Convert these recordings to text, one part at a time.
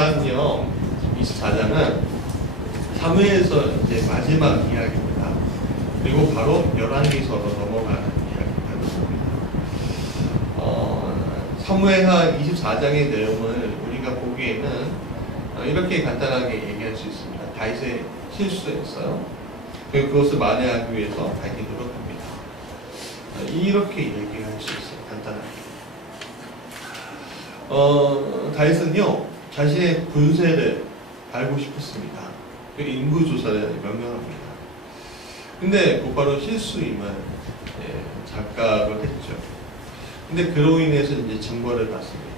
사무엘하는요 24장은 사무엘에서 이제 마지막 이야기입니다. 그리고 바로 열왕기서로 넘어가는 이야기가 있습니다. 사무엘하 24장의 내용을 우리가 보기에는 이렇게 간단하게 얘기할 수 있습니다. 다윗의 실수했어요. 그리고 그것을 만회하기 위해서 다윗이 노력합니다. 이렇게 얘기할 수 있어요. 간단하게. 다윗은요 자신의 군세를 알고 싶었습니다. 그 인구 조사를 명령합니다. 근데 곧바로 실수임을 작각을 했죠. 근데 그로 인해서 이제 증거를 받습니다.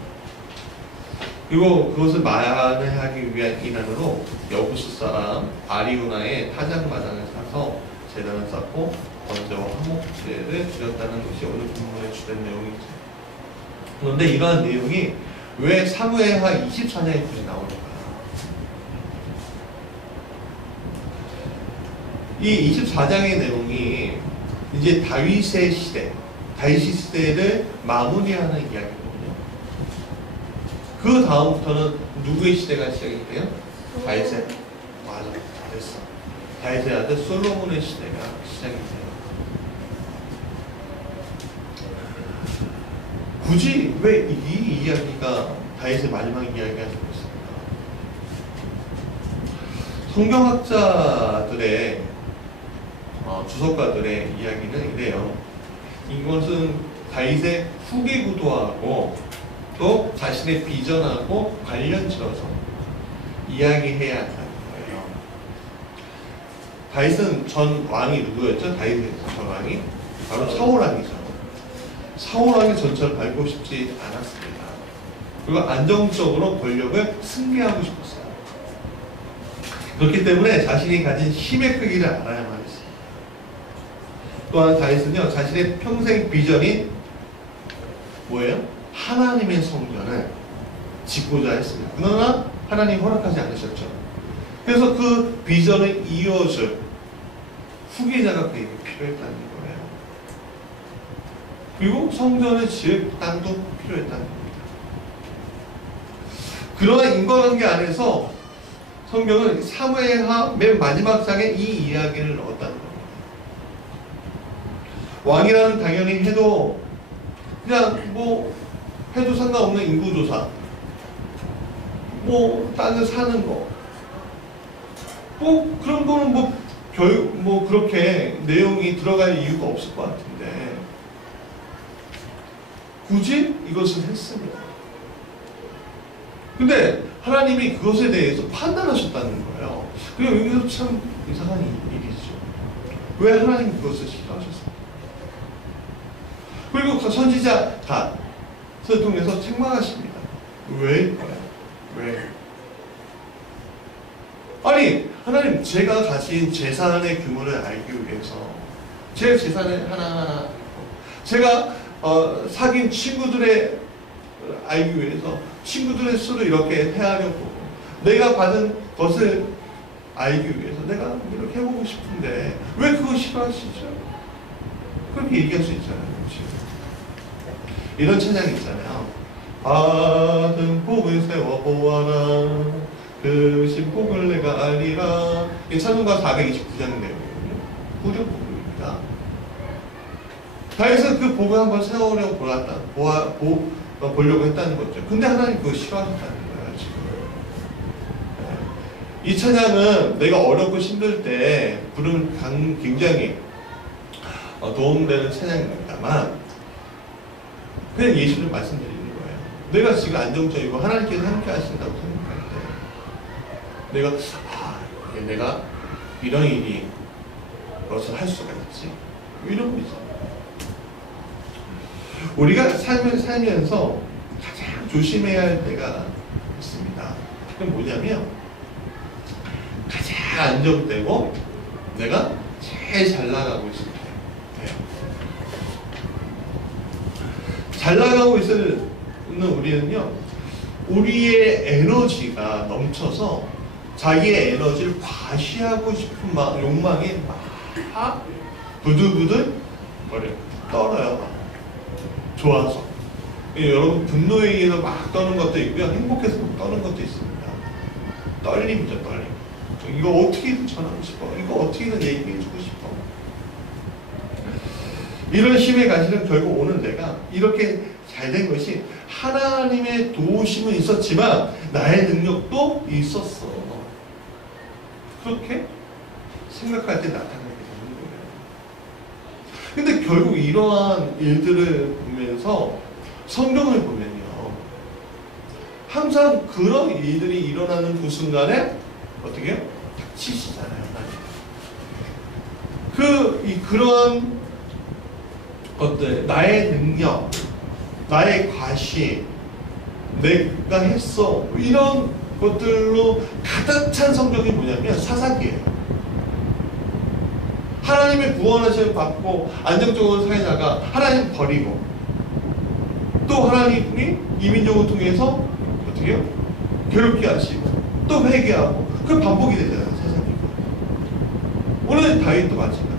그리고 그것을 만회하기 위한 인안으로 여부스 사람 아리우나의 타작마당을 사서 제단을 쌓고 번제와 화목제를 드렸다는 것이 오늘 본문의 주된 내용이죠. 그런데 이러한 내용이 왜 사무엘하 24장에 굳이 나오는가? 이 24장의 내용이 이제 다윗의 시대, 다윗 시대를 마무리하는 이야기거든요. 그 다음부터는 누구의 시대가 시작이 돼요? 다윗의, 맞아, 됐어. 다윗의 아들 솔로몬의 시대가 시작이 돼요. 굳이 왜 이 이야기가 다윗의 마지막 이야기가 되겠습니까? 성경학자들의 주석가들의 이야기는 이래요. 이것은 다윗의 후계 구도하고 또 자신의 비전하고 관련 지어서 이야기해야 한다는 거예요. 다윗은 전 왕이 누구였죠? 다윗의 전 왕이 바로 사울왕이죠. 사울왕의 전철을 밟고 싶지 않았습니다. 그리고 안정적으로 권력을 승계하고 싶었어요. 그렇기 때문에 자신이 가진 힘의 크기를 알아야만 했습니다. 또한 다윗은요 자신의 평생 비전인 뭐예요? 하나님의 성전을 짓고자 했습니다. 그러나 하나님이 허락하지 않으셨죠. 그래서 그 비전을 이어줄 후계자가 그에게 필요했다는 거예요. 그리고 성전을 지을 땅도 필요했다는 겁니다. 그러한 인과관계 안에서 성경은 사무엘하 맨 마지막 장에 이 이야기를 넣었다는 겁니다. 왕이라는 당연히 해도 그냥 뭐 해도 상관없는 인구조사, 뭐 땅을 사는 거, 뭐 그런 거는 뭐 교육 뭐 그렇게 내용이 들어갈 이유가 없을 것 같은데 굳이 이것을 했습니다. 근데 하나님이 그것에 대해서 판단하셨다는 거예요. 그리고 여기서 참 이상한 일이죠. 왜 하나님이 그것을 싫어하셨습니까? 그리고 그 선지자 갓을 통해서 책망하십니다. 왜일까요? 왜? 아니 하나님 제가 가진 재산의 규모를 알기 위해서 제 재산을 하나하나 제가 사귄 친구들의 알기 위해서 친구들의 수를 이렇게 헤아려보고 내가 받은 것을 알기 위해서 내가 이렇게 해보고 싶은데 왜 그거 싫어하시죠? 그렇게 얘기할 수 있잖아요. 이런 찬양이 있잖아요. 받은 복을 세워보아라 그 신복을 내가 알리라. 이 찬송가 429장 내용이거든요. 후렴부입니다. 다윗은 그 복을 한번 세우려고 보려고 했다는 거죠. 근데 하나님 그거 싫어하셨다는 거예요. 지금 이 찬양은 내가 어렵고 힘들 때 부르면 굉장히 도움되는 찬양입니다만 그냥 예수를 말씀드리는 거예요. 내가 지금 안정적이고 하나님께서 함께 하신다고 생각할 때 내가 이런 일이 무엇을 할 수가 있지? 이런 거 있잖아요. 우리가 살면서 가장 조심해야 할 때가 있습니다. 그건 뭐냐면 가장 안정되고 내가 제일 잘 나가고 있을 때 잘 나가고 있는 우리는요 우리의 에너지가 넘쳐서 자기의 에너지를 과시하고 싶은 욕망이 막 부들부들 떨어요. 막. 좋아서 여러분 분노에 의해서 막 떠는 것도 있고요 행복해서 막 떠는 것도 있습니다. 떨림이죠, 떨림. 이거 어떻게든 전하고 싶어. 이거 어떻게든 얘기해주고 싶어. 이런 힘의 가시는 결국 오늘 내가 이렇게 잘된 것이 하나님의 도우심은 있었지만 나의 능력도 있었어. 그렇게 생각할 때 나타나게 되는 거예요. 근데 결국 이러한 일들을 보면서 성경을 보면요, 항상 그런 일들이 일어나는 그 순간에 어떻게 해요? 닥치시잖아요. 그런 것들, 나의 능력, 나의 과시, 내가 했어, 이런 것들로 가득 찬 성경이 뭐냐면 사사기예요. 하나님의 구원하심을 받고 안정적으로 살다가 하나님 버리고 또 하나님이 이민족을 통해서 어떻게 해요? 괴롭게 하시고 또 회개하고 그 반복이 되잖아요. 사사기가. 오늘 다윗도 마찬가지예요.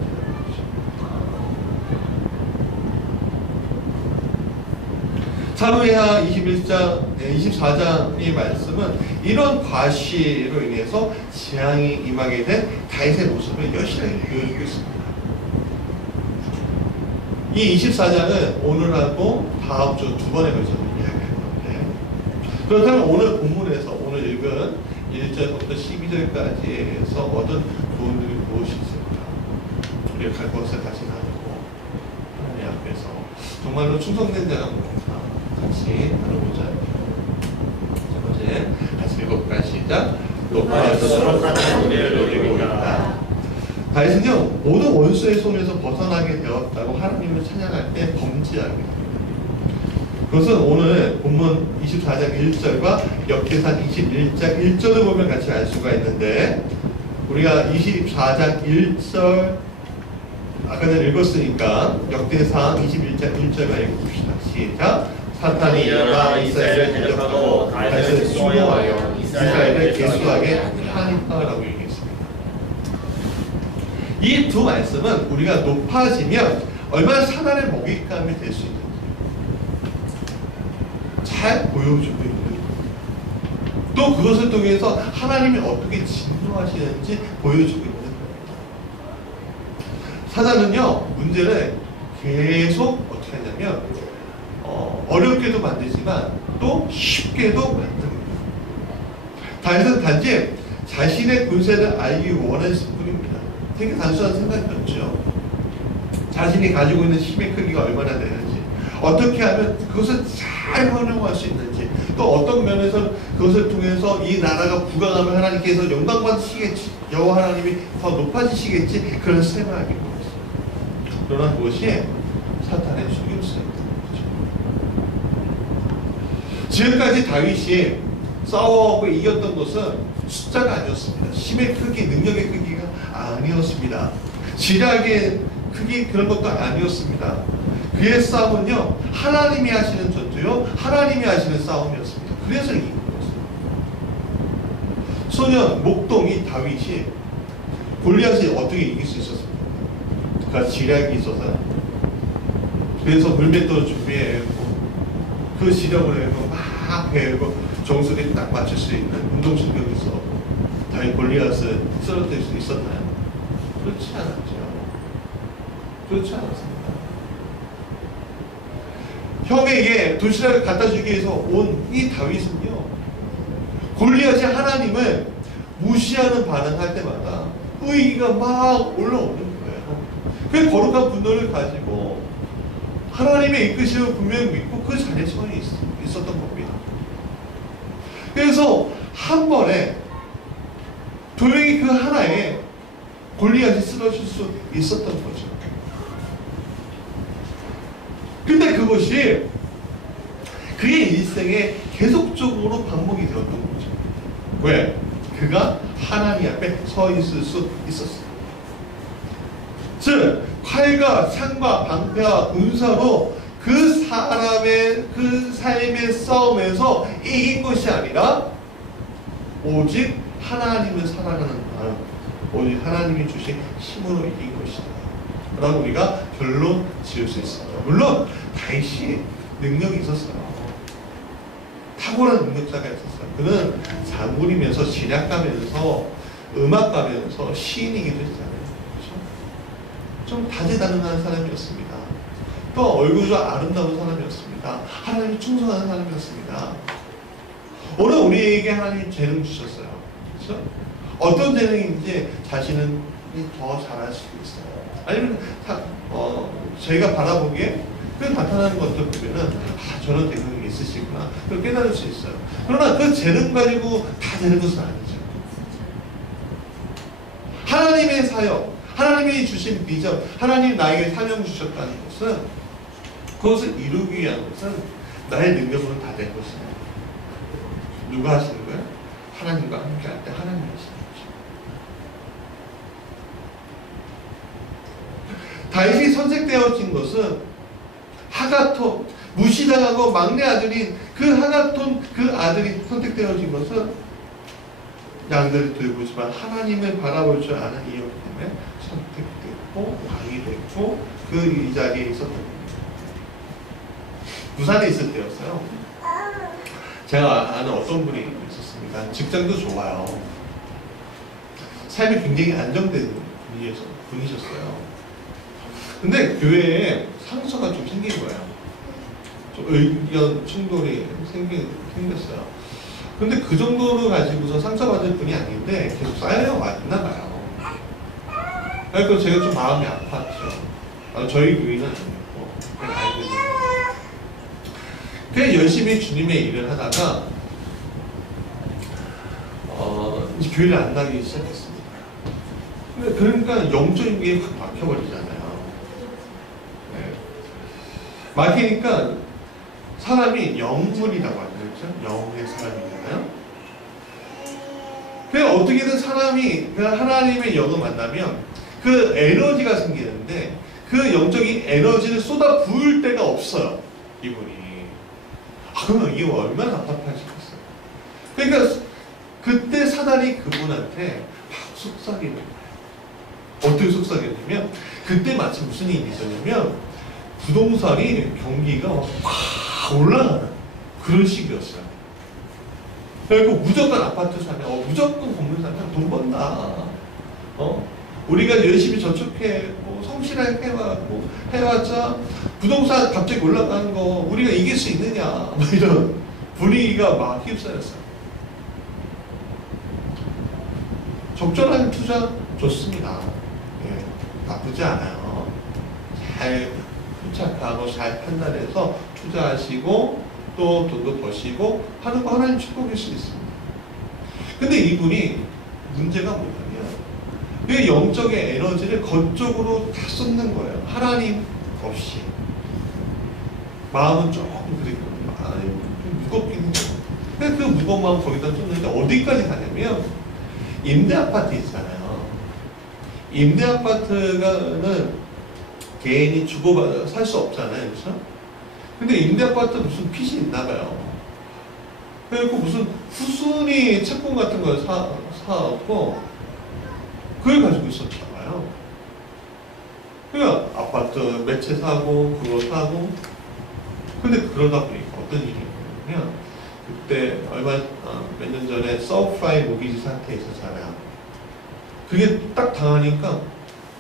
사무엘하 24장의 말씀은 이런 과시로 인해서 재앙이 임하게 된 다윗의 모습을 여실하게 보여주고 있습니다. 이 24장은 오늘하고 다음 주 두 번에 걸쳐서 이야기할 건데, 그렇다면 오늘 본문에서 오늘 읽은 1절부터 12절까지에서 얻은 교훈들이 무엇이 있을까? 우리가 갈 것을 다시 나누고 하나님 앞에서 정말로 충성된 자가 뭔가 같이 나눠보자. 첫 번째, 같이 읽어볼까요? 시작. 높아질수록 하나님의 은혜를 누리고 있다. 다윗은요, 모든 원수의 손에서 벗어나게 되었다고 하나님을 찬양할 때 범죄하게 됩니다. 그것은 오늘 본문 24장 1절과 역대상 21장 1절을 보면 같이 알 수가 있는데, 우리가 24장 1절 아까 전에 읽었으니까 역대상 21장 1절만 읽어봅시다. 시작. 사탄이 일어나 이스라엘을 대적하고 다윗을 수모하여 이스라엘을 계수하게 하니라고 얘기했습니다. 이 두 말씀은 우리가 높아지면 얼마나 사단의 먹잇감이 될 수 있는지 잘 보여주고 있는, 또 그것을 통해서 하나님이 어떻게 진노하시는지 보여주고 있는 겁니다. 사단은요, 문제를 계속 어떻게 하냐면 어렵게도 만들지만 또 쉽게도 만듭니다. 다윗은 단지 자신의 군세를 알기 원했을 뿐입니다. 되게 단순한 생각이었죠. 자신이 가지고 있는 힘의 크기가 얼마나 되는지, 어떻게 하면 그것을 잘 활용할 수 있는지, 또 어떤 면에서 그것을 통해서 이 나라가 부강하면 하나님께서 영광 받으시겠지, 여호와 하나님이 더 높아지시겠지, 그런 생각이 있습니다. 그러나 그것이 사탄의 속임수입니다. 지금까지 다윗이 싸워하고 이겼던 것은 숫자가 아니었습니다. 힘의 크기, 능력의 크기가 아니었습니다. 지략의 크기, 그런 것도 아니었습니다. 그의 싸움은요, 하나님이 하시는 전투요, 하나님이 하시는 싸움이었습니다. 그래서 이긴 거였습니다. 소년 목동이 다윗이 골리앗을 어떻게 이길 수 있었습니까? 그러니까 지략이 있어서요. 그래서 물맷돌을 준비해고 그 지력을 해고 막 배우고 정수리 딱 맞출 수 있는 운동신경이 있어 다윗 골리앗을 쓰러뜨릴 수 있었나요? 그렇지 않았죠. 그렇지 않았습니다. 형에게 도시락을 갖다 주기 위해서 온 이 다윗은요, 골리앗이 하나님을 무시하는 반응할 때마다 의의가 막 올라오는 거예요. 그 거룩한 분노를 가지고 하나님의 이끄심을 분명히 믿고 그 자리에서 있었던 겁니다. 그래서 한 번에 분명히 그 하나에 골리앗이 쓰러질 수 있었던 거죠. 근데 그것이 그의 일생에 계속적으로 반복이 되었던 거죠. 왜? 그가 하나님 앞에 서 있을 수 있었어요. 즉, 칼과 창과 방패와 군사로 그 사람의 그 삶의 싸움에서 이긴 것이 아니라 오직 하나님을 사랑하는 마음, 오직 하나님이 주신 힘으로 이긴 것이다 라고 우리가 결론 지을 수 있습니다. 물론 다윗이 능력이 있었어요. 탁월한 능력자가 있었어요. 그는 장군이면서 진학가면서 음악가면서 시인이기도 했잖아요. 그렇죠? 좀 다재다능한 사람이었습니다. 또 얼굴도 아름다운 사람이었습니다. 하나님 충성하는 사람이었습니다. 오늘 우리에게 하나님 재능 주셨어요. 그렇죠? 어떤 재능인지 자신은 더 잘할 수 있어요. 아니면 저희가 바라보기에 그 나타나는 것들 보면은 저런 재능이 있으시구나 그걸 깨달을 수 있어요. 그러나 그 재능 가지고 다 되는 것은 아니죠. 하나님의 사역, 하나님이 주신 비전, 하나님 나에게 사명 주셨다는 것은 그것을 이루기 위한 것은 나의 능력으로는 다 된 것이에요. 누가 하시는 거예요? 하나님과 함께 할 때 하나님이 하시는 거죠. 다윗이 선택되어진 것은 하가톤, 무시당하고 막내 아들인 그 하가톤 그 아들이 선택되어진 것은 양들이 돌보지만 하나님을 바라볼 줄 아는 이유 때문에 선택됐고 왕이 됐고 그 이 자리에 있었던 겁니다. 부산에 있을 때였어요. 제가 아는 어떤 분이 있었습니다. 직장도 좋아요. 삶이 굉장히 안정된 분이셨어요. 근데 교회에 상처가 좀 생긴 거예요. 좀 의견 충돌이 생겼어요. 근데 그 정도로 가지고서 상처받을 분이 아닌데 계속 쌓여왔나 봐요. 그러니까 제가 좀 마음이 아팠죠. 저희 교회는 아니고 그냥 알고 있는 거예요. 그냥 열심히 주님의 일을 하다가 이제 교회를 안 나기 시작했습니다. 그러니까 영적인 게 확 막혀버리잖아요. 네. 막히니까 사람이 영물이라고 하죠. 그렇죠? 영의 사람이잖아요. 그냥 어떻게든 사람이 그냥 하나님의 영을 만나면 그 에너지가 생기는데 그 영적인 에너지를 쏟아 부을 데가 없어요. 이분이. 그러면 이게 얼마나 답답하시겠어요. 그러니까 그때 사단이 그분한테 막 속삭이는 거예요. 어떻게 속삭였냐면 그때 마침 무슨 일이 있었냐면 부동산이 경기가 확 올라가는 그런 시기였어요. 그리고 무조건 아파트 사면 무조건 건물 사면 돈 번다. 우리가 열심히 저축해고 성실하게 해왔자 부동산 갑자기 올라가는 거 우리가 이길 수 있느냐 뭐 이런 분위기가 막 휩싸였어요. 적절한 투자 좋습니다. 예, 나쁘지 않아요. 잘 포착하고 잘 판단해서 투자하시고 또 돈도 버시고 하는 거 하나님 축복일 수 있습니다. 근데 이분이 문제가 뭐냐면 그 영적의 에너지를 겉쪽으로 다 쏟는 거예요. 하나님 없이. 마음은 조금 좀 무겁긴 해요. 근데 그 무거운 마음 거기다 쏟는데 어디까지 가냐면 임대 아파트 있잖아요. 임대 아파트는 개인이 주고받아 살 수 없잖아요. 그렇죠? 근데 임대 아파트 무슨 핏이 있나 봐요. 그리고 무슨 후순위 채권 같은 걸 사갖고 그걸 가지고 있었나 봐요. 그러니까 아파트 매체 사고 그거 사고. 근데 그러다 보니까 어떤 일이 있냐면 그때 몇 년 전에 서브프라임 모기지 사태 있었잖아요. 그게 딱 당하니까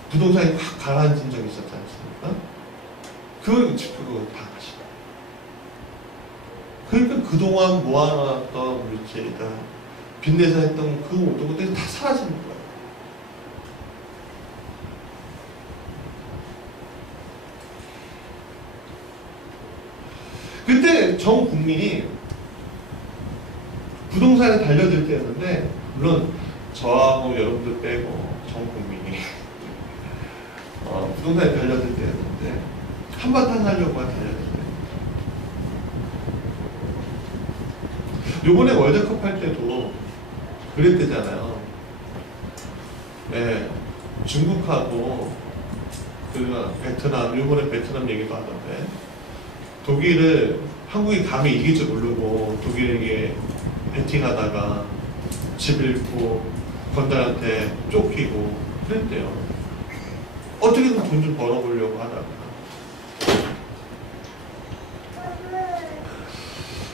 부동산이 확 가라앉은 적이 있었지 않습니까? 그걸 짚고 다 가시고. 그러니까 그동안 모아놨던 물질이다 빚내서 했던 그 모든 것들이 다 사라지는 거예요. 그때 전 국민이 부동산에 달려들 때였는데 물론 저하고 여러분들 빼고 전 국민이 부동산에 달려들 때였는데 한바탕 하려고만 달려들 때 요번에 월드컵 할 때도 그랬대잖아요. 네, 중국하고 그 베트남, 요번에 베트남 얘기도 하던데 독일을 한국이 감히 이길 줄 모르고 독일에게 배팅하다가 집 잃고 건달한테 쫓기고 그랬대요. 어떻게든 돈 좀 벌어보려고 하다가.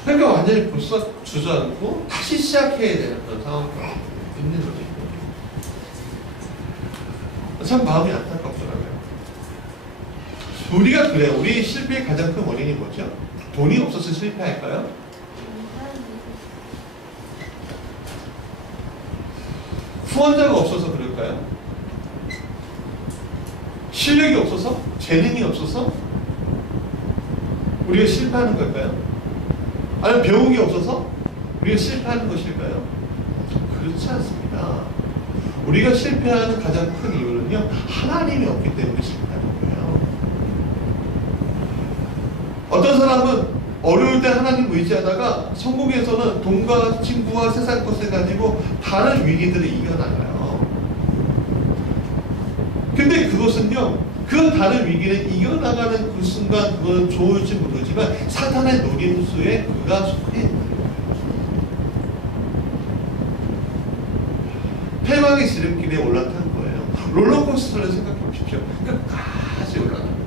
그러니까 완전히 벌써 주저앉고 다시 시작해야 되는 그런 상황이 있는 거죠. 참 마음이 안타깝더라고요. 우리가 그래요. 우리 실패의 가장 큰 원인이 뭐죠? 돈이 없어서 실패할까요? 후원자가 없어서 그럴까요? 실력이 없어서? 재능이 없어서? 우리가 실패하는 걸까요? 아니면 배움이 없어서 우리가 실패하는 것일까요? 그렇지 않습니다. 우리가 실패하는 가장 큰 이유는요, 하나님이 없기 때문에 실패하는 거예요. 어떤 사람은 어려울 때 하나님 의지하다가 성공해서는 돈과 친구와 세상 것을 가지고 다른 위기들을 이겨나가요. 근데 그것은요, 그 다른 위기를 이겨나가는 그 순간 그건 좋을지 모르지만 사탄의 노림수에 그가 속해 있는 거예요. 패망의 지름길에 올라탄 거예요. 롤러코스터를 생각해 보십시오. 끝까지 올라가요.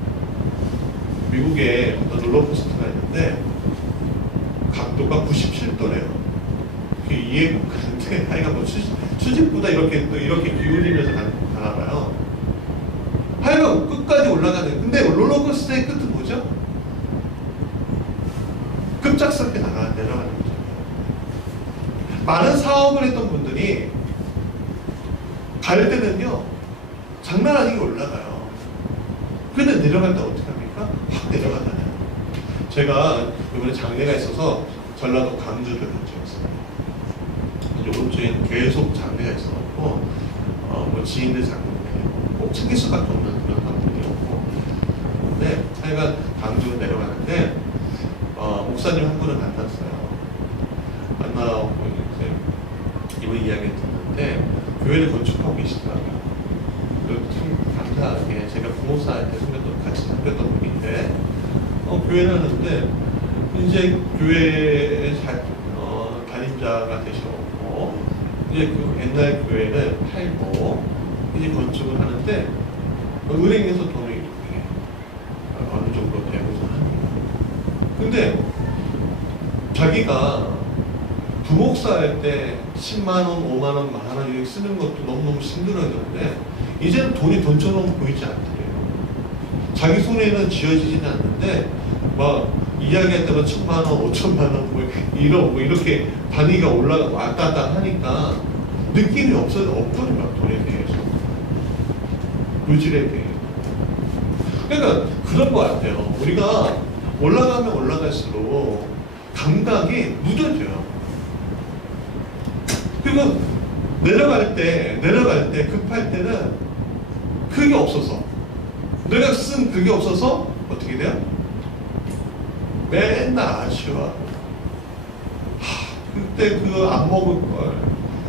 미국에 어떤 롤러코스터가 있는데 각도가 97도래요. 그게 이해가 못 가는데 하여간 뭐 수직보다 이렇게 또 이렇게 기울이면서 가나 봐요. 하여간 끝까지 올라가는. 근데 롤러코스터의 끝은 뭐죠? 급작스럽게 내려가는 거죠. 많은 사업을 했던 분들이 갈 때는요 장난 아니게 올라가요. 근데 내려갈 때 어떻게 합니까? 확 내려가잖아요. 제가 이번에 장례가 있어서 전라도 광주를 간 적이 있어요. 이번 주에는 계속 장례가 있어갖고 뭐 지인들 장례 꼭 챙길 수밖에 없는 그런 상황이었고, 근데 하여간 광주로 내려가는데 목사님 한 분을 만났어요. 만나고 이제 이번 이야기를 듣는데 교회를 건축하고 계시더라고요. 참 감사하게 제가 부목사한테 같이 섬겼던 분인데 교회를 하는데 이제 교회 담임자가 되셨고 이제 그 옛날 교회를 팔고 이제 건축을 하는데 은행에서 돈을 이렇게 어느 정도 되고서 합니다. 근데 자기가 부목사할 때 10만원, 5만원, 만원 이렇게 쓰는 것도 너무너무 힘들었는데 이제는 돈이 돈처럼 보이지 않더래요. 자기 손에는 쥐어지지는 않는데 막 이야기할 때만 1000만원, 5천만원 뭐 이렇게 단위가 올라가고 왔다 갔다 하니까 느낌이 없더래요. 돈에 대해서, 물질에 대해서. 그러니까 그런 것 같아요. 우리가 올라가면 올라갈수록 감각이 무뎌져요. 그리고 내려갈 때 급할 때는 그게 없어서, 내가 쓴 그게 없어서 어떻게 돼요? 맨날 아쉬워하고, 그때 그거 안 먹을 걸,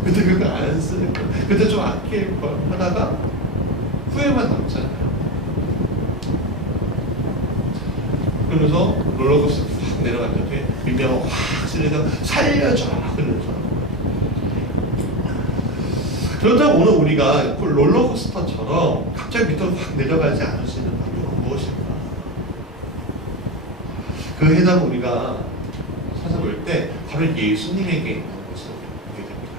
그때 그거 안 쓸 걸, 그때 좀 아낄 걸 하다가 후회만 남잖아요. 그러면서 롤러코스터 확 내려갔더니 민병을 확 쓸려서 살려줘 그러면서. 그렇다면 오늘 우리가 그 롤러코스터처럼 갑자기 밑으로 확 내려가지 않을 수 있는 방법은 무엇일까? 그 해답을 우리가 찾아볼 때 바로 예수님에게 있는 것을 보게 됩니다.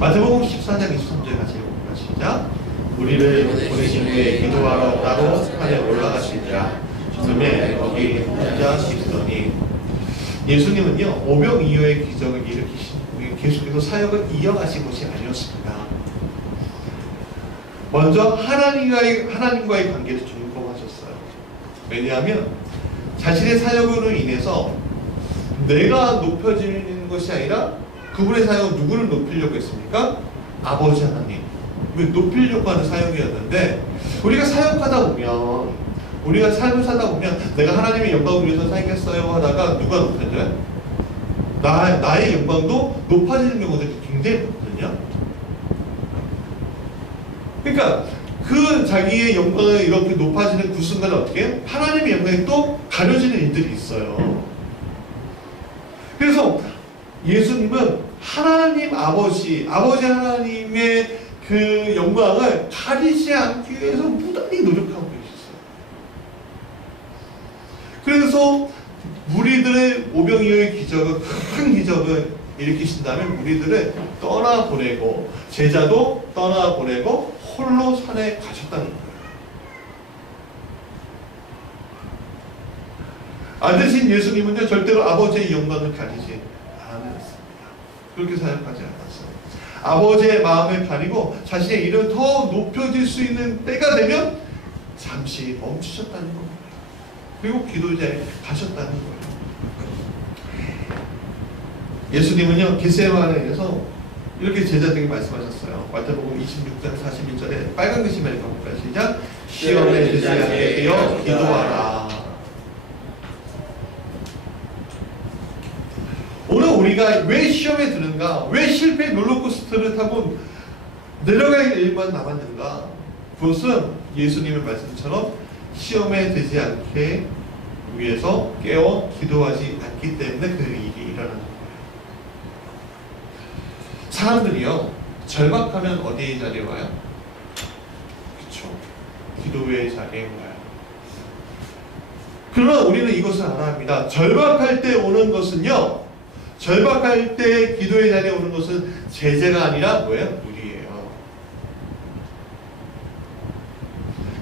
마태복음 14장 23절 같이 읽어볼까요? 시작. 우리를 보내신 후에 기도하러 따로 산에 올라가시니라. 즈음에 거기 혼자 계시더니, 예수님은요 오병 이어의 기적을 일으키신 계속해서 사역을 이어가신 것이 아니었습니다. 먼저 하나님과의 관계를 점검하셨어요. 왜냐하면 자신의 사역으로 인해서 내가 높여지는 것이 아니라 그분의 사역은 누구를 높이려고 했습니까? 아버지 하나님. 높이려고 하는 사역이었는데, 우리가 사역하다 보면, 우리가 삶을 사다 보면 내가 하나님의 영광을 위해서 살겠어요 하다가 누가 높여져요? 나의 영광도 높아지는 경우들이 굉장히 많거든요. 그러니까 그 자기의 영광이 이렇게 높아지는 그 순간에 어떻게 해요? 하나님의 영광이 또 가려지는 일들이 있어요. 그래서 예수님은 하나님 아버지 하나님의 그 영광을 가리지 않기 위해서 무단히 노력하고 계셨어요. 그래서 무리들의 오병이어의 기적을, 큰 기적을 일으키신 다음에 무리들을 떠나보내고 제자도 떠나보내고 홀로 산에 가셨다는 거예요. 아들신 예수님은요 절대로 아버지의 영광을 가리지 않았습니다. 그렇게 사역하지 않았어요. 아버지의 마음을 가리고 자신의 일을 더 높여질 수 있는 때가 되면 잠시 멈추셨다는 겁니다. 그리고 기도자에 가셨다는 거예요. 예수님은요 겟세마네에서 이렇게 제자들에게 말씀하셨어요. 마태복음 26장 41절에 빨간 글씨만 읽어볼까요? 시작. 시험에 들지 않게 되어 기도하라. 오늘 우리가 왜 시험에 드는가? 왜 실패의 롤러코스터를 타고 내려갈 일만 남았는가? 그것은 예수님의 말씀처럼 시험에 들지 않게 위해서 깨어 기도하지 않기 때문에 그 일이 일어나는 거예요. 사람들이요 절박하면 어디에 자리에 와요? 그렇죠. 기도의 자리에 와요. 그러나 우리는 이것을 알아야 합니다. 절박할 때 오는 것은요, 절박할 때 기도의 자리에 오는 것은 제재가 아니라 뭐예요? 물이에요.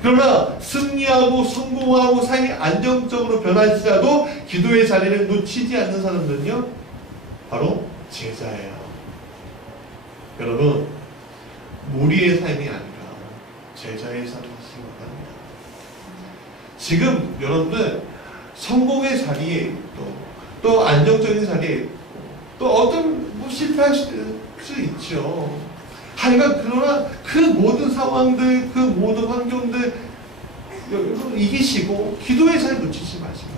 그러나 승리하고 성공하고 삶이 안정적으로 변하시라도 기도의 자리를 놓치지 않는 사람들은요 바로 제자예요. 여러분, 무리의 삶이 아니라 제자의 삶이 생각합니다. 지금 여러분들 성공의 자리에 있고 또 안정적인 자리에 있고 또 어떤 실패할 수 있죠. 하여간 그러나 그 모든 상황들, 그 모든 환경들 이기시고 기도의 자리 놓치지 마시고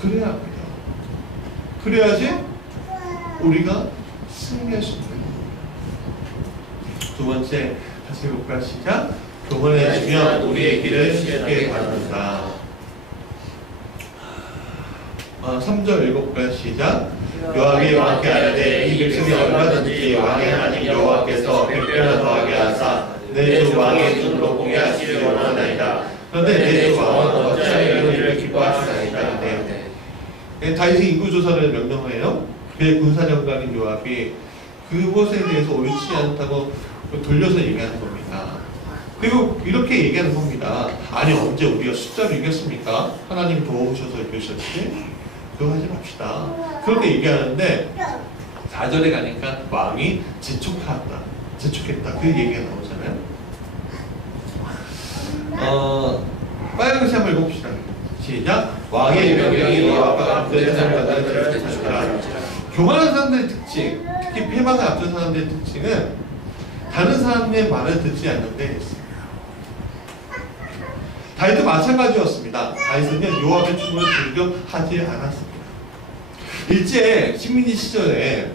그래야 합니다. 그래야지 우리가 승리할 수 있는 겁니다. 두 번째 다시 해볼까요? 시작. 교만해지면 우리의 길을 쉽게 가는다. 3절 읽어볼까요? 시작. 여호와께 왕께 하려되 이 백성이 얼마든지 왕의 하나님 여호와께서 백배나 더하게 하사 내 주 왕의 눈으로 보게 하시기를 원하나이다. 그런데 내 주 왕은 어찌하여 우리를 기뻐하시나이다. 다윗이 인구조사를 명령해요. 그의 군사령관인 요압이 그것에 대해서 옳지 않다고 돌려서 얘기하는 겁니다. 그리고 이렇게 얘기하는 겁니다. 아니 언제 우리가 숫자로 이겼습니까? 하나님 도와주셔서 이겼었지? 그거 하지 맙시다. 그렇게 얘기하는데 4절에 가니까 왕이 재촉했다. 그 얘기가 나오잖아요. 빨간 글씨 한번 읽어봅시다. 시작. 왕의 명령이 너와 아빠가 그의 사람들을 찾으라. 교만한 사람들의 특징, 특히 패망을 앞둔 사람들의 특징은 다른 사람의 말을 듣지 않는 데 있습니다. 다윗도 마찬가지였습니다. 다윗은요 요압의 춤을 돌격하지 않았습니다. 일제 식민지 시절에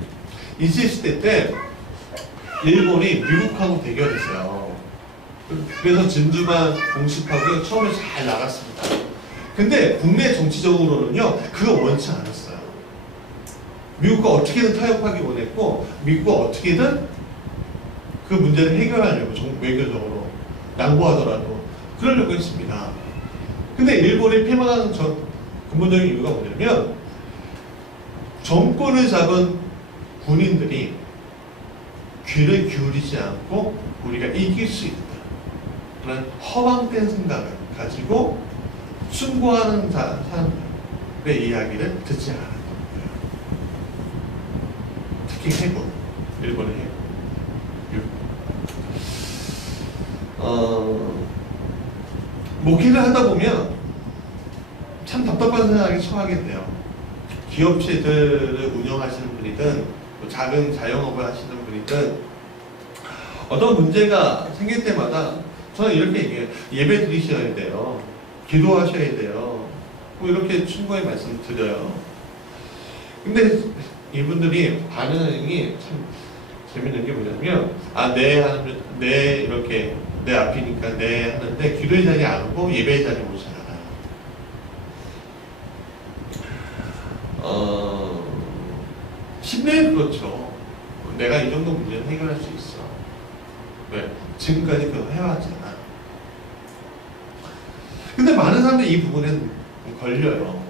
일제시대 때 일본이 미국하고 대결했어요. 그래서 진주만 공습하고 처음에 잘 나갔습니다. 근데 국내 정치적으로는요 그거 원치 않았어요. 미국과 어떻게든 타협하기 원했고 미국과 어떻게든 그 문제를 해결하려고 외교적으로 양보하더라도 그러려고 했습니다. 근데 일본이 패망하는 근본적인 이유가 뭐냐면 정권을 잡은 군인들이 귀를 기울이지 않고 우리가 이길 수 있다. 그런 허황된 생각을 가지고 충고하는 사람들의 이야기를 듣지 않았던 거예요. 특히 해군, 일본의 해군. 목회를 하다 보면 참 답답한 생각이 처하겠네요. 기업체들을 운영하시는 분이든 작은 자영업을 하시는 분이든 어떤 문제가 생길 때마다 저는 이렇게 얘기해요. 예배 드리셔야 돼요. 기도하셔야 돼요. 뭐 이렇게 충고의 말씀을 드려요. 근데 이분들이 반응이 참 재밌는 게 뭐냐면 네 이렇게 내 앞이니까 네 하는데 기도의 자리에 안 오고 예배의 자리에 오지 않아요. 심리는 그렇죠. 내가 이 정도 문제는 해결할 수 있어. 왜? 지금까지 그거 해왔잖아. 근데 많은 사람들이 이 부분엔 걸려요.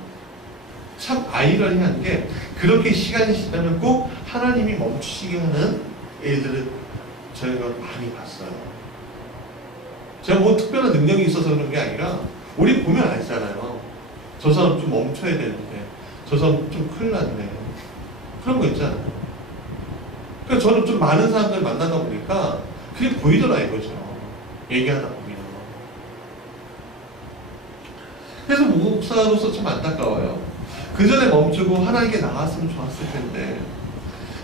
참 아이러니한 게 그렇게 시간이 지나면 꼭 하나님이 멈추시게 하는 애들을 저희가 많이 봤어요. 제가 뭐 특별한 능력이 있어서 그런 게 아니라 우리 보면 알잖아요. 저 사람 좀 멈춰야 되는데 저 사람 좀 큰일 났네. 그런 거 있잖아요. 그러니까 저는 좀 많은 사람들 만나다 보니까 그게 보이더라 이거죠. 얘기하다 보면. 그래서 목사로서 참 안타까워요. 그 전에 멈추고 하나님께 나갔으면 좋았을 텐데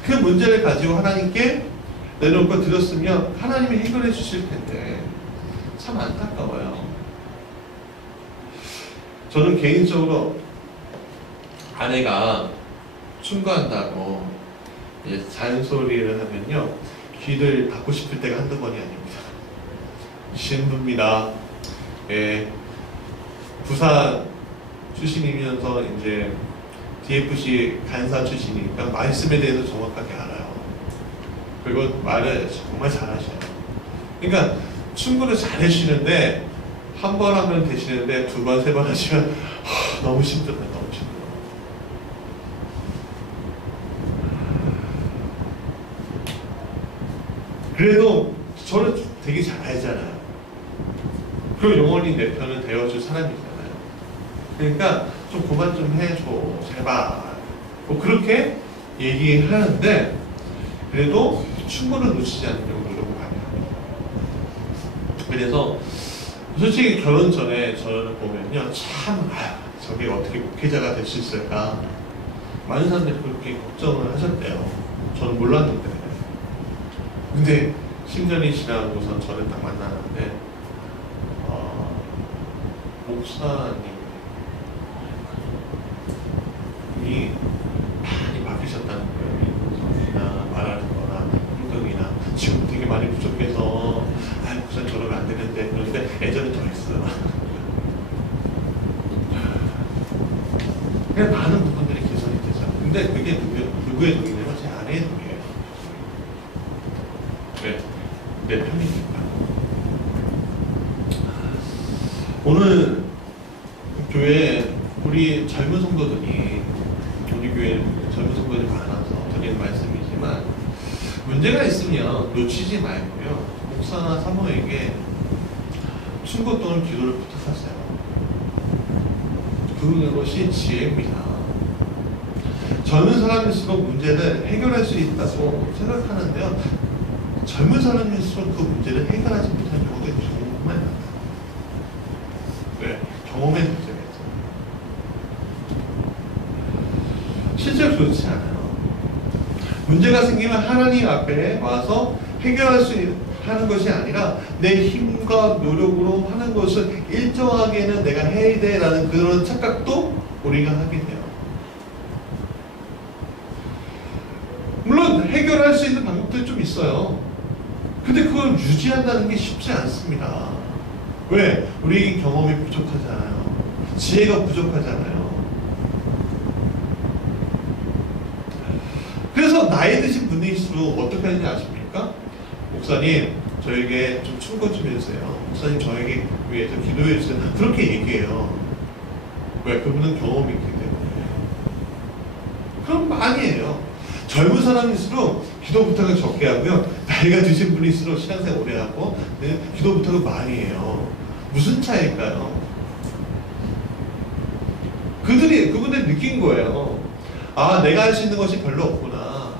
그 문제를 가지고 하나님께 내놓고 드렸으면 하나님이 해결해 주실 텐데 참 안타까워요. 저는 개인적으로 아내가 충고한다고 잔소리를 하면요 귀를 닫고 싶을 때가 한두 번이 아닙니다. 신부입니다. 예, 부산 출신이면서 이제 DFC 간사 출신이니까 말씀에 대해서 정확하게 알아요. 그리고 말을 정말 잘하셔요. 그러니까 충고를 잘 해주시는데 한 번 하면 되시는데 두 번, 세 번 하시면 너무 힘들어요. 너무 힘들어요. 그래도 저는 되게 잘 알잖아요. 그리고 영원히 내 편을 되어줄 사람이잖아요. 그러니까 좀 그만 좀 해줘 제발 뭐 그렇게 얘기하는데 그래도 충고를 놓치지 않으려고 노력을 많이 합니다. 그래서 솔직히 결혼 전에 저를 보면요 참 저게 어떻게 목회자가 될 수 있을까 많은 사람들이 그렇게 걱정을 하셨대요. 저는 몰랐는데 근데 10년이 지나고서 저를 딱 만나는데 목사님이 많이 바뀌셨다는 거예요. 성이나 말하는 거나 행동이나 지금 되게 많이 부족해서 목사님 저러면 안 되는데 그런데 예전에 더 했어요. 그냥 많은 부분들이 개선이 되죠. 근데 그게 누구의 덕이냐면 제 아내의 덕이에요. 네, 내 편이니까. 오늘 교회 우리 젊은 성도들이 우리 교회 젊은 성도들이 많아서 드리는 말씀이지만 문제가 있으면 놓치지 말고요 목사나 사모에게 충고 또는 기도를 부탁하세요. 그것이 지혜입니다. 젊은 사람일수록 문제를 해결할 수 있다고 생각하는데요 젊은 사람일수록 그 문제를 해결하지 못하는 경우가 정말 많아요. 네, 경험의 문제가 있어요. 실제로 그렇지 않아요. 문제가 생기면 하나님 앞에 와서 해결할 수 하는 것이 아니라 내 힘과 노력으로 하는 것을 일정하게는 내가 해야 돼라는 그런 착각도 우리가 하게 돼요. 물론 해결할 수 있는 방법도 좀 있어요. 근데 그걸 유지한다는 게 쉽지 않습니다. 왜? 우리 경험이 부족하잖아요. 지혜가 부족하잖아요. 그래서 나이 드신 분일수록 어떻게 하는지 아십니까? 목사님 저에게 좀 충고 좀 해주세요. 목사님 저에게 위해서 기도해 주세요. 그렇게 얘기해요. 왜? 그분은 경험이 있기 때문에. 그럼 많이 해요. 젊은 사람일수록 기도 부탁을 적게 하고요. 나이가 드신 분일수록 신앙생활 오래 하고 기도 부탁을 많이 해요. 무슨 차이일까요? 그분들이 느낀 거예요. 아, 내가 할 수 있는 것이 별로 없구나.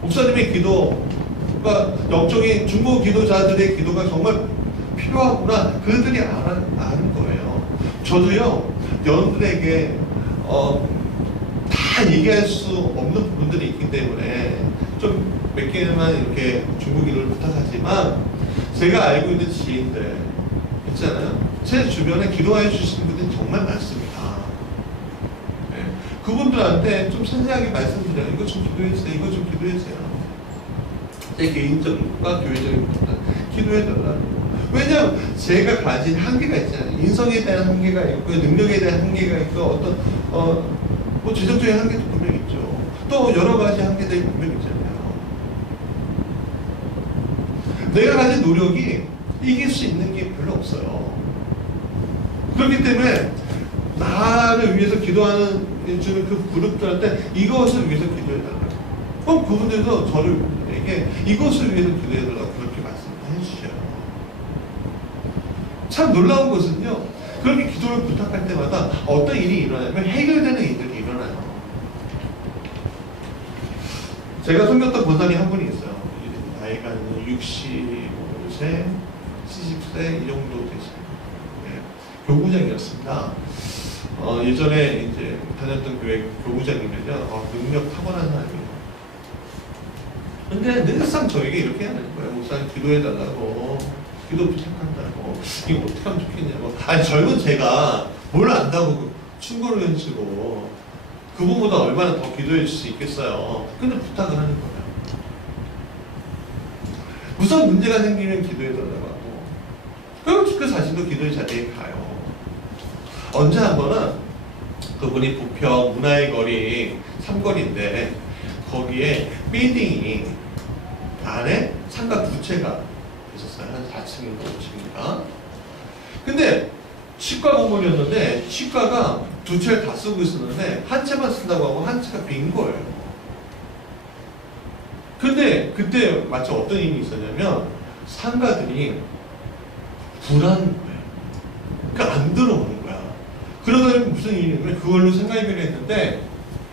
목사님의 기도가 영적인 중보 기도자들의 기도가 정말 필요하구나. 그들이 아는 거예요. 저도요, 여러분들에게 다 얘기할 수 없는 부분들이 있기 때문에 좀 몇 개만 이렇게 중보 기도를 부탁하지만 제가 알고 있는 지인들 있잖아요. 제 주변에 기도해 주시는 분들이 정말 많습니다. 네. 그분들한테 좀 상세하게 말씀드려요. 이거 좀 기도해주세요. 이거 좀 기도해주세요. 제 개인적과 교회적인 부탁 기도해달라고. 왜냐하면 제가 가진 한계가 있잖아요. 인성에 대한 한계가 있고 능력에 대한 한계가 있고 어떤 뭐 재정적인 한계도 분명히 있죠. 또 여러 가지 한계들이 분명히 있잖아요. 내가 가진 노력이 이길 수 있는 게 별로 없어요. 그렇기 때문에 나를 위해서 기도하는 주는 그 그룹들한테 이것을 위해서 기도해달라고. 그럼 그분들도 저를에게 이것을 위해서 기도해달라고 그렇게 말씀해 주셔요. 참 놀라운 것은요, 그렇게 기도를 부탁할 때마다 어떤 일이 일어나면 해결되는 일들이 일어나요. 제가 섬겼던 권사님 한 분이 있어요. 나이가 60세, 70세 이 정도 되십니다. 네. 교구장이었습니다. 예전에 이제 다녔던 교회 교구장이면요, 능력 타고난 사람이에요. 근데 늘상 저에게 이렇게 하는 거예요. 목사님 기도해달라고, 기도 부탁한다고, 이거 어떻게 하면 좋겠냐고. 아니, 젊은 제가 뭘 안다고 충고를 해주고, 그분보다 얼마나 더 기도해 줄 수 있겠어요. 근데 부탁을 하는 거예요. 우선 문제가 생기면 기도해달라고 하고, 그럼 그 자신도 기도의 자리에 가요. 언제 한 번은 그분이 부평 문화의 거리 3거리인데 거기에 빌딩이 안에 상가 두 채가 있었어요. 한 4층인가 5층인가. 근데 치과 건물이었는데 치과가 두 채를 다 쓰고 있었는데 한 채만 쓴다고 하고 한 채가 빈 거예요. 근데 그때 마치 어떤 일이 있었냐면 상가들이 불하는 거예요. 그러니까 안 들어오는 거야. 그러더니 무슨 일이 있냐면 그걸로 생활비를 했는데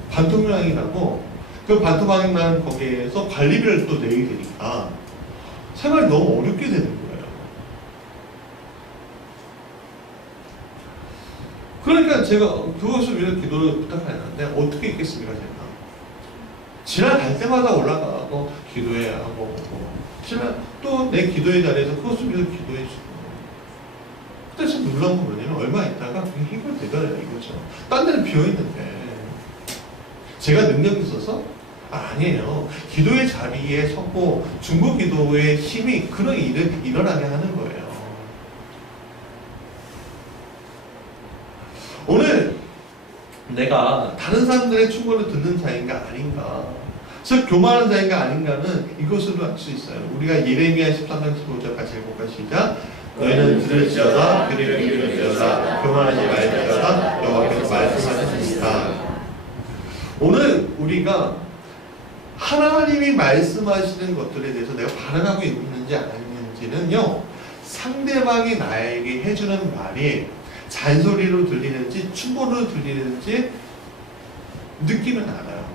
반토막이라고 그 반토막이라는 거기에서 관리비를 또 내야 되니까 생활이 너무 어렵게 되는 거예요. 그러니까 제가 그것을 위해서 기도를 부탁하는데 어떻게 있겠습니까 제가. 지나갈 때마다 올라가고 기도해야 하고 또 내 기도의 자리에서 그것을 위해서 기도해 주고. 그때 참 놀라운 건 뭐냐면 얼마 있다가 그게 해결되더래요 이거죠. 딴 데는 비어있는데 제가 능력이 있어서? 아니에요. 기도의 자리에 서고 중보 기도의 힘이 그런 일을 일어나게 하는 거예요. 오늘 내가 다른 사람들의 충고를 듣는 자인가 아닌가, 즉 교만한 자인가 아닌가는 이것으로 알 수 있어요. 우리가 예레미야 13장 15절 같이 해볼까? 시작. 너희는 들을지어다 그리를 기울일지어다 교만하지 말지어다 여호와께서 말씀하셨습니다. 오늘 우리가 하나님이 말씀하시는 것들에 대해서 내가 반응하고 있는지 아닌지는요, 상대방이 나에게 해주는 말이 잔소리로 들리는지 충고로 들리는지 느끼면 알아요.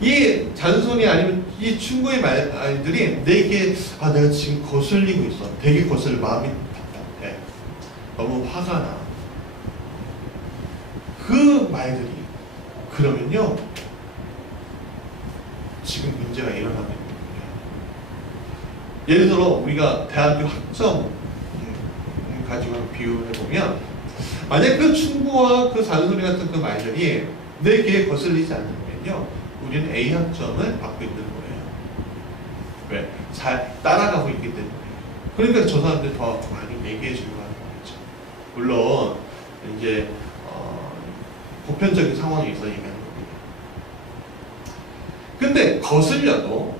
이 잔소리 아니면 이 충고의 말들이 내게 내가 지금 거슬리고 있어. 되게 거슬려. 마음이 답답해. 너무 화가 나. 그 말들이 그러면요 지금 문제가 일어나고 있는 거예요. 예를 들어 우리가 대학교 학점 가지고 비유를 해보면 만약 그 충고와 그 잔소리 같은 그 말들이 내 귀에 거슬리지 않으면요 우리는 A 학점을 받고 있는 거예요. 왜? 잘 따라가고 있기 때문에. 그러니까 저 사람들 더 많이 얘기해 주려고 하는 거죠. 물론 이제 보편적인 상황에서 얘기하는 겁니다. 근데 거슬려도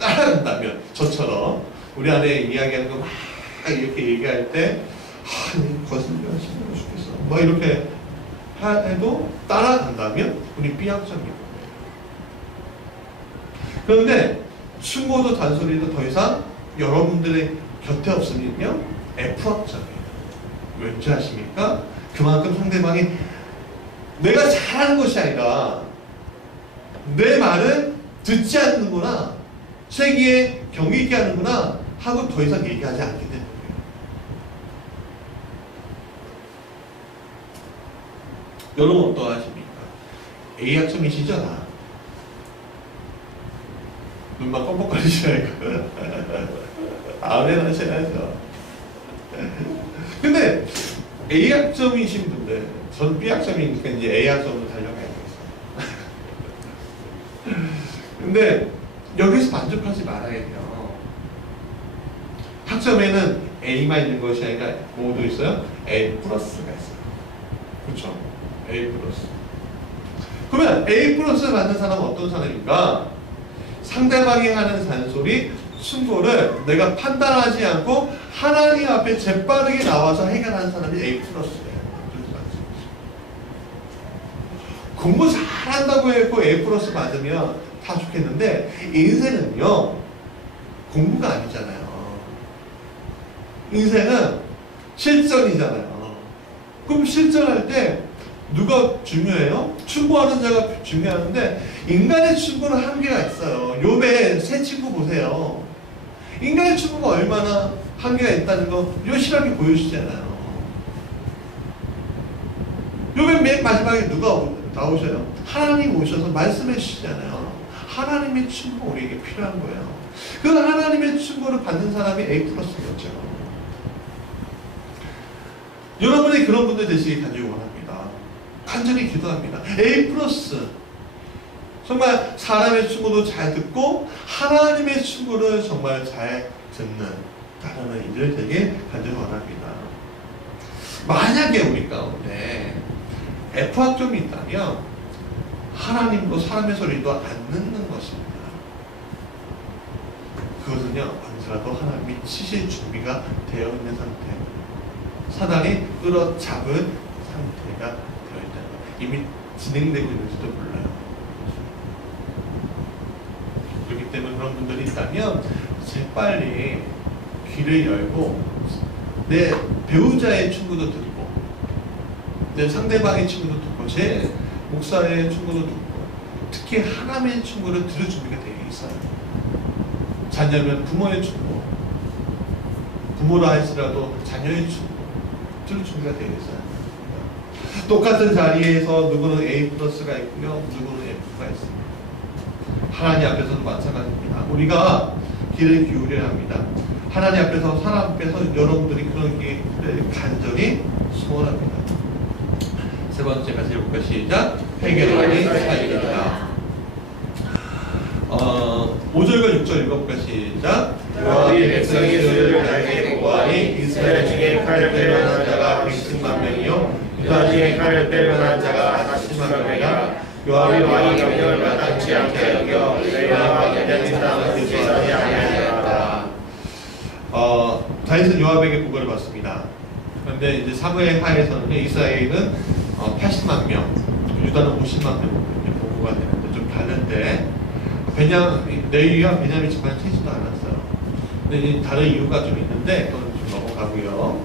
따라간다면 저처럼 우리 안에 이야기하는 거 막 이렇게 얘기할 때 거슬려 힘들어 죽겠어 막 이렇게 해도 따라간다면 우리 B학점이에요. 그런데 충고도 잔소리도 더 이상 여러분들의 곁에 없으면요 F학점이에요. 왠지 아십니까? 그만큼 상대방이 내가 잘하는 것이 아니라 내 말을 듣지 않는구나, 제 귀에 경기 있게 하는구나 하고 더 이상 얘기하지 않게 되는 거예요. 여러분 어떠하십니까? A학점이시죠? 나 눈만 껌뻑거리시라니까 아멘 하셔야죠. 근데 A학점이신 분들, 전 B학점이니까 이제 A학점으로 달려가야 되겠어요. 근데 여기서 만족하지 말아야 돼요. 학점에는 A만 있는 것이 아니라 뭐도 있어요? A 플러스가 있어요. 그렇죠? A 플러스. 그러면 A 플러스를 받는 사람은 어떤 사람인가? 상대방이 하는 잔소리, 충고를 내가 판단하지 않고 하나님 앞에 재빠르게 나와서 해결하는 사람이 A 플러스예요. 공부 잘한다고 해서 A 플러스 받으면 다 좋겠는데 인생은요 공부가 아니잖아요. 인생은 실전이잖아요. 그럼 실전할 때 누가 중요해요? 충고하는 자가 중요한데 인간의 충고는 한계가 있어요. 욥의 세 친구 보세요. 인간의 충고가 얼마나 한계가 있다는 거 요실하게 보여주잖아요. 욥의 맨 마지막에 누가 나오셔요? 하나님 오셔서 말씀해 주시잖아요. 하나님의 충고가 우리에게 필요한 거예요. 그 하나님의 충고를 받는 사람이 A 플러스였죠. 여러분이 그런 분들 되시길 간절히 원합니다. 간절히 기도합니다. A 플러스 정말 사람의 충고도 잘 듣고 하나님의 충고를 정말 잘 듣는 따르는 이들 되게 간절히 원합니다. 만약에 우리 가운데 F학점이 있다면 하나님도 사람의 소리도 안 듣는 것입니다. 그것은요 언제라도 하나님이 치실 준비가 되어 있는 상태, 사단이 끌어잡은 상태가 되어 있다는 것, 이미 진행되고 있는지도 몰라요. 그렇기 때문에 그런 분들이 있다면 재빨리 귀를 열고 내 배우자의 충고도 듣고 내 상대방의 충고도 듣고 제 목사의 충고도 듣고 특히 하나님의 충고를 들을 준비가 되어 있어요. 자녀면 부모의 충고, 부모라 할지라도 자녀의 충고 들을 준비가 되어 있어요. 똑같은 자리에서 누구는 A 플러스가 있고요, 누구는 F가 있습니다. 하나님 앞에서는 마찬가지입니다. 우리가 귀를 기울여야 합니다. 하나님 앞에서, 사람 앞에서 여러분들이 그런 길을 간절히 소원합니다. 세 번째 같이 해볼까요? 시작. 해결하니 사이다. 5절과 6절 읽어볼까요? 시작. 여호와의 백성이 주를 달게 보고하니 이스라엘 중에 칼을 빼려는 자가 110만 명이요 유다 중에 칼을 빼려는 자가 40만 명이라. 요압이 왕이 명령을 마땅치 않게 여겨 레위와 베냐민 땅을 지키지 아니하였다. 다윗은 요압에게 보고를 받습니다. 그런데 이제 사무엘 하에서는 이스라엘은 80만 명, 유다는 50만 명 보고가 되는데 좀 다른데 레위와 베냐민 집안은 채지도 않았어요. 근데 다른 이유가 좀 있는데 그건 좀 넘어가고요.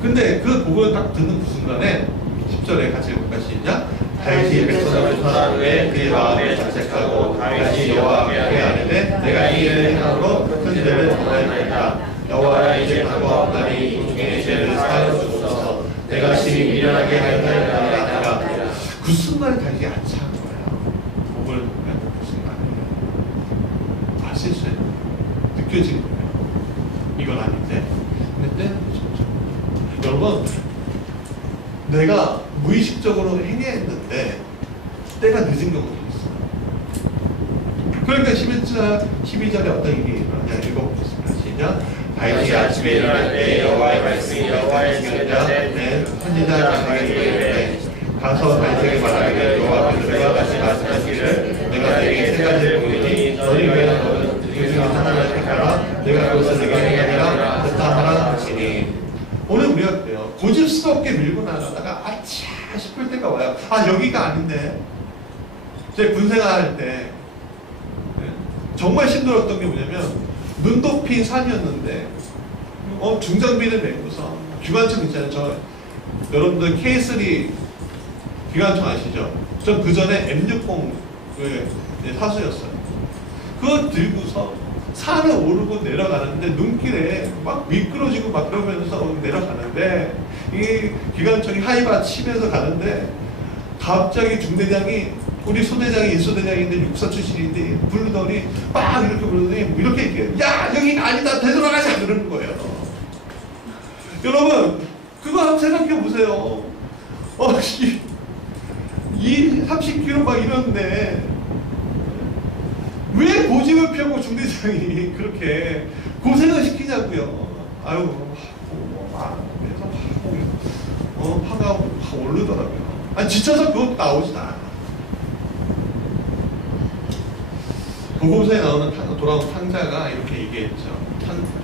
근데 그 보고를 딱 듣는 그 순간에 10절에 같이 읽을까 시작. 다윗이 백성을 조사한 후에 그의 마음에 자책하고 다윗이 여호와께 아뢰되 내가 이 일을 행함으로 큰 죄를 범하였나이다. 여호와여 이제 간구하오나니 이 중에 죄를 사하여 주옵소서. 내가 심히 미련하게 하였나이다. 그 순간에 다윗이 안차한 거예요. 복을 보면 그 순간에 실수해 느껴진 거예요. 이건 아닌데. 근데 때는 그렇죠. 여러분, 내가 무의식적으로 행해야 했는데 때가 늦은 경우도 있어요. 그러니까 12절에 어떤 일이 일어나냐 읽어보겠습니다. 시작. 다윗이 아침에 일어날 때 여호와의 말씀이 여호와의 선지자 선지자 장에게 이르되 가서 다윗에게 말하기를 여호와 그들과 같이 말씀하시기를 내가 내게 세 가지를 보이니 너희 위에는 너는 그 중 하나를 택하라. 내가 그것을 네게 행하리라. 듣다 하라 하시니. 오늘 우리가 그래요. 고집스럽게 밀고 나가다가 아차 싶을 때가 와요. 아 여기가 아닌데. 제 군생활 때 정말 힘들었던 게 뭐냐면 눈 덮인 산이었는데 중장비를 메고서 기관총 있잖아요. 저 여러분들 K3 기관총 아시죠? 전 그 전에 M60 사수였어요. 그거 들고서 산을 오르고 내려가는데 눈길에 막 미끄러지고 막 그러면서 내려가는데 이 기관총이 하이바 치면서 가는데 갑자기 중대장이 우리 소대장이 일소대장인데 육사 출신인데 부르더니 막 이렇게 부르더니 이렇게 얘기해요. 야 여기가 아니다 되돌아가자 그러는 거예요. 여러분 그거 한번 생각해 보세요. 이 30km 막 이런데 왜 고집을 펴고 중대장이 그렇게 고생을 시키냐고요. 아유 그래서 화가 확 오르더라고요. 아니 지쳐서 그것도 나오진 않아. 보고서에 나오는 돌아온 탕자가 이렇게 얘기했죠.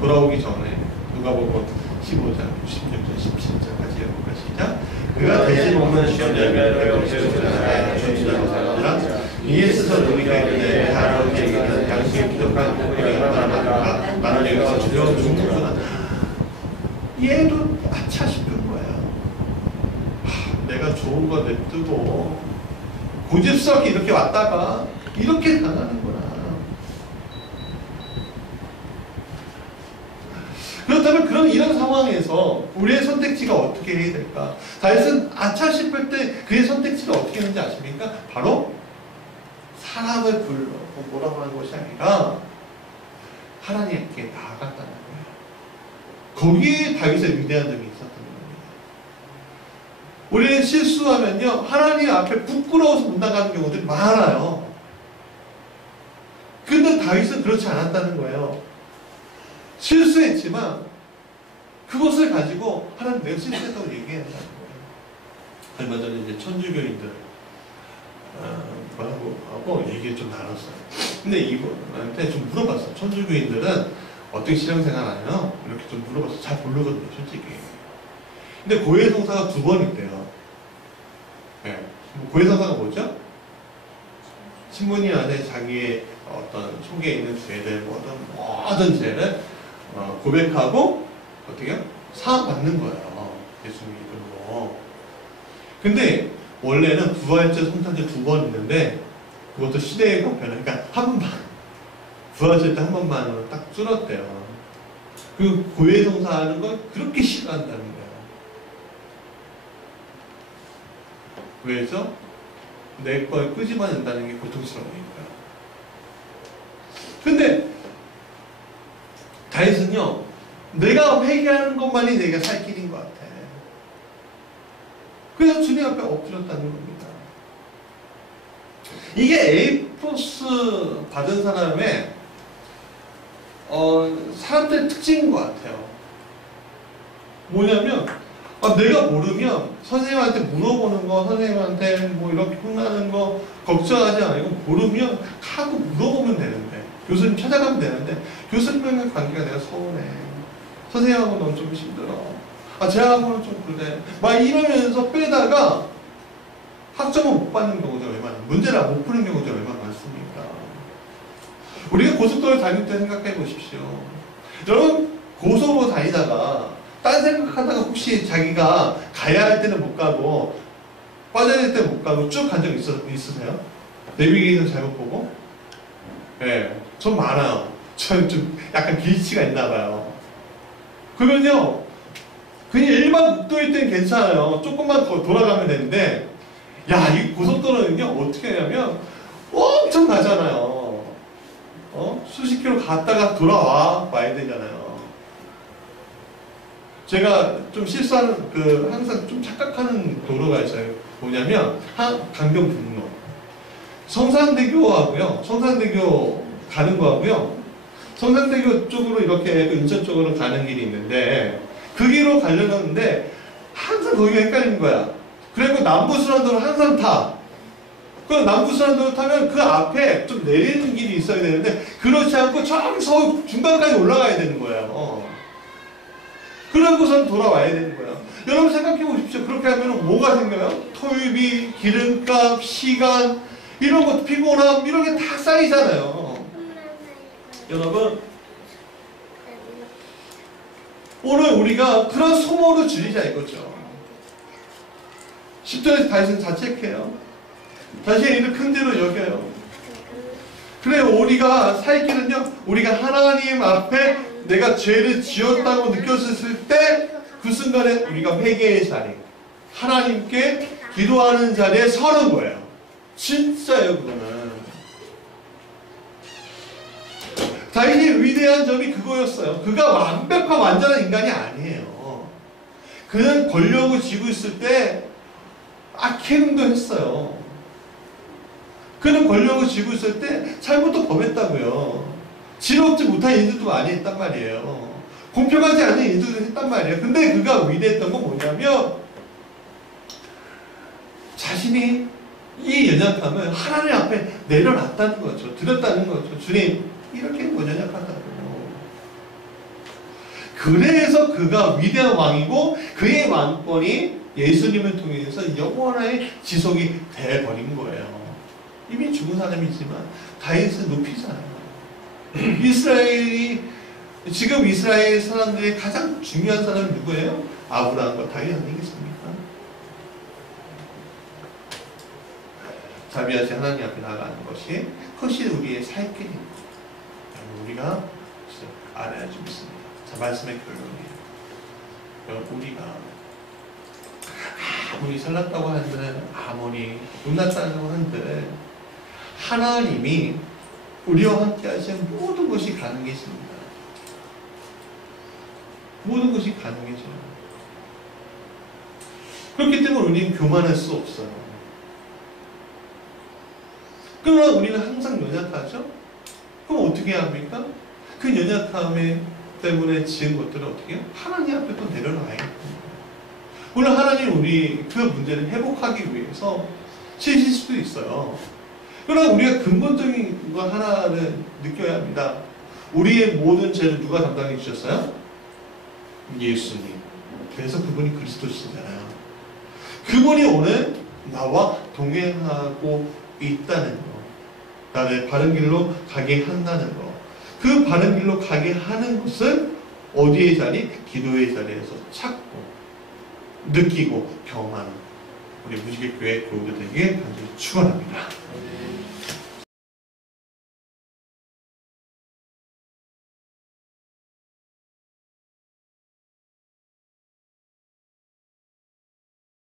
돌아오기 전에 누가복음 15장, 16절, 17절까지 해볼까 시작. 그가 대신 없는 시험 열매를 세우는 하나의 존재라고 생각하라. 이에 스스로 우리가 있는데 하나님께는 양심이 부족한 부분이 얼마나 많은가. 나는 여기서 두려운 중국구나. 얘도 아차 싶은 거야. 내가 좋은 거 냅두고 고집스럽게 이렇게 왔다가 이렇게 당하는구나. 그렇다면 이런 상황에서 우리의 선택지가 어떻게 해야 될까? 다윗은 아차 싶을 때 그의 선택지가 어떻게 했는지 아십니까? 바로 사람을 불러고 뭐라고 하는 것이 아니라 하나님께 나아갔다는 거예요. 거기에 다윗의 위대한 점이 있었던 겁니다. 우리는 실수하면요, 하나님 앞에 부끄러워서 못 나가는 경우들이 많아요. 근데 다윗은 그렇지 않았다는 거예요. 실수했지만 그것을 가지고 하나님 내가 실수했다고 얘기해야 한다는 거예요. 얼마 전에 이제 천주교인들 뭐라고 하고 얘기를 좀 나눴어요. 근데 이분한테 좀 물어봤어요. 천주교인들은 어떻게 신앙생활 하나요? 이렇게 좀 물어봤어요. 잘 모르거든요, 솔직히. 근데 고해성사가 2번 있대요. 네. 고해성사가 뭐죠? 신부님 안에 자기의 어떤 속에 있는 죄들, 모든 죄를 고백하고 어떻게요? 사함받는 거예요. 예수 믿음으로. 근데 원래는 부활절, 성탄절 2번 있는데 그것도 시대의 변화. 그러니까 한 번만, 부활절 때 한 번만으로 딱 줄었대요. 그 고해성사하는 걸 그렇게 싫어한다는 거예요. 왜죠? 내 걸 끄집어낸다는 게 고통스러우니까. 근데 다윗은요, 내가 회개하는 것만이 내가 살 길인 것 같아. 그래서 주님 앞에 엎드렸다는 겁니다. 이게 에이포스 받은 사람의 사람들의 특징인 것 같아요. 뭐냐면 내가 모르면 선생님한테 물어보는 거, 선생님한테 뭐 이렇게 혼나는 거 걱정하지 않고 모르면 하고 물어보면 되는데, 교수님 찾아가면 되는데, 교수님과의 관계가 내가 서운해. 선생님하고 넌 좀 힘들어. 쟤하고는 좀 그래. 막 이러면서 빼다가 학점을 못 받는 경우가 얼마나, 문제를 못 푸는 경우가 얼마나 많습니까? 우리가 고속도로 다닐 때 생각해 보십시오. 여러분, 고속으로 다니다가 딴 생각하다가 혹시 자기가 가야 할 때는 못 가고 빠져야 될 때는 못 가고 쭉 간 적 있으세요? 내비게이션 잘못 보고? 네, 좀 많아요. 저는 좀 약간 길치가 있나 봐요. 그러면요, 그냥 일반 국도일 때는 괜찮아요. 조금만 더 돌아가면 되는데, 이 고속도로는요, 어떻게 하냐면 엄청 가잖아요. 수십 킬로 갔다가 와야 되잖아요. 제가 좀 실수하는, 항상 좀 착각하는 도로가 있어요. 뭐냐면, 강변북로. 성산대교하고요, 성산대교 가는 거하고요, 성산대교 쪽으로 이렇게 인천 쪽으로 가는 길이 있는데, 그 길로 가려고 하는데, 항상 거기가 헷갈리는 거야. 그리고 남부순환도로 항상 타. 그 남부순환도로 타면 그 앞에 좀 내리는 길이 있어야 되는데, 그렇지 않고 저기 서울 중간까지 올라가야 되는 거예요. 그러고선 돌아와야 되는 거예요. 여러분 생각해 보십시오. 그렇게 하면 뭐가 생겨요? 토요비, 기름값, 시간, 이런 것, 피곤함, 이런 게 다 쌓이잖아요. 여러분, 오늘 우리가 그런 소모를 줄이자 이거죠. 10절에서 다윗은 자책해요. 자신의 일을 큰 죄로 여겨요. 그래, 우리가 살 길은요, 우리가 하나님 앞에 내가 죄를 지었다고 느꼈을 때 그 순간에 우리가 회개의 자리, 하나님께 기도하는 자리에 서는 거예요. 진짜예요, 그거는. 다윗의 위대한 점이 그거였어요. 그가 완벽한 완전한 인간이 아니에요. 그는 권력을 쥐고 있을 때 악행도 했어요. 그는 권력을 쥐고 있을 때 잘못도 범했다고요. 지혜롭지 못한 일들도 많이 했단 말이에요. 공평하지 않은 일들도 했단 말이에요. 근데 그가 위대했던 건 뭐냐면, 자신이 이 연약함을 하나님 앞에 내려놨다는 거죠. 드렸다는 거죠. 주님, 이렇게 연약하다고. 그래서 그가 위대한 왕이고, 그의 왕권이 예수님을 통해서 영원하게 지속이 돼버린 거예요. 이미 죽은 사람이지만 다윗을 높이잖아요. 지금 이스라엘 사람들의 가장 중요한 사람은 누구예요? 아브라함과 다윗 아니겠습니까? 자비하신 하나님 앞에 나아가는 그것이 우리의 살 길입니다. 우리가 알아야 좀 있습니다. 자, 말씀의 결론이에요. 우리가 아무리 살랐다고 한들, 아무리 못났다고 한들, 하나님이 우리와 함께 하시는 모든 것이 가능해집니다. 모든 것이 가능해져요. 그렇기 때문에 우리는 교만할 수 없어요. 그러나 우리는 항상 연약하죠? 그럼 어떻게 해야 합니까? 그 연약함 때문에 지은 것들을 어떻게 해요? 하나님 앞에 또 내려놔야 됩니다. 물론 하나님 우리 그 문제를 회복하기 위해서 치실 수도 있어요. 그러나 우리가 근본적인 거 하나를 느껴야 합니다. 우리의 모든 죄를 누가 담당해 주셨어요? 예수님. 그래서 그분이 그리스도시잖아요. 그분이 오늘 나와 동행하고 있다는 거. 나를 바른 길로 가게 한다는 거. 그 바른 길로 가게 하는 것을 어디의 자리? 기도의 자리에서 찾고 느끼고 경험하는 우리 무지개 교회 교우들 되게 간절히 축원합니다.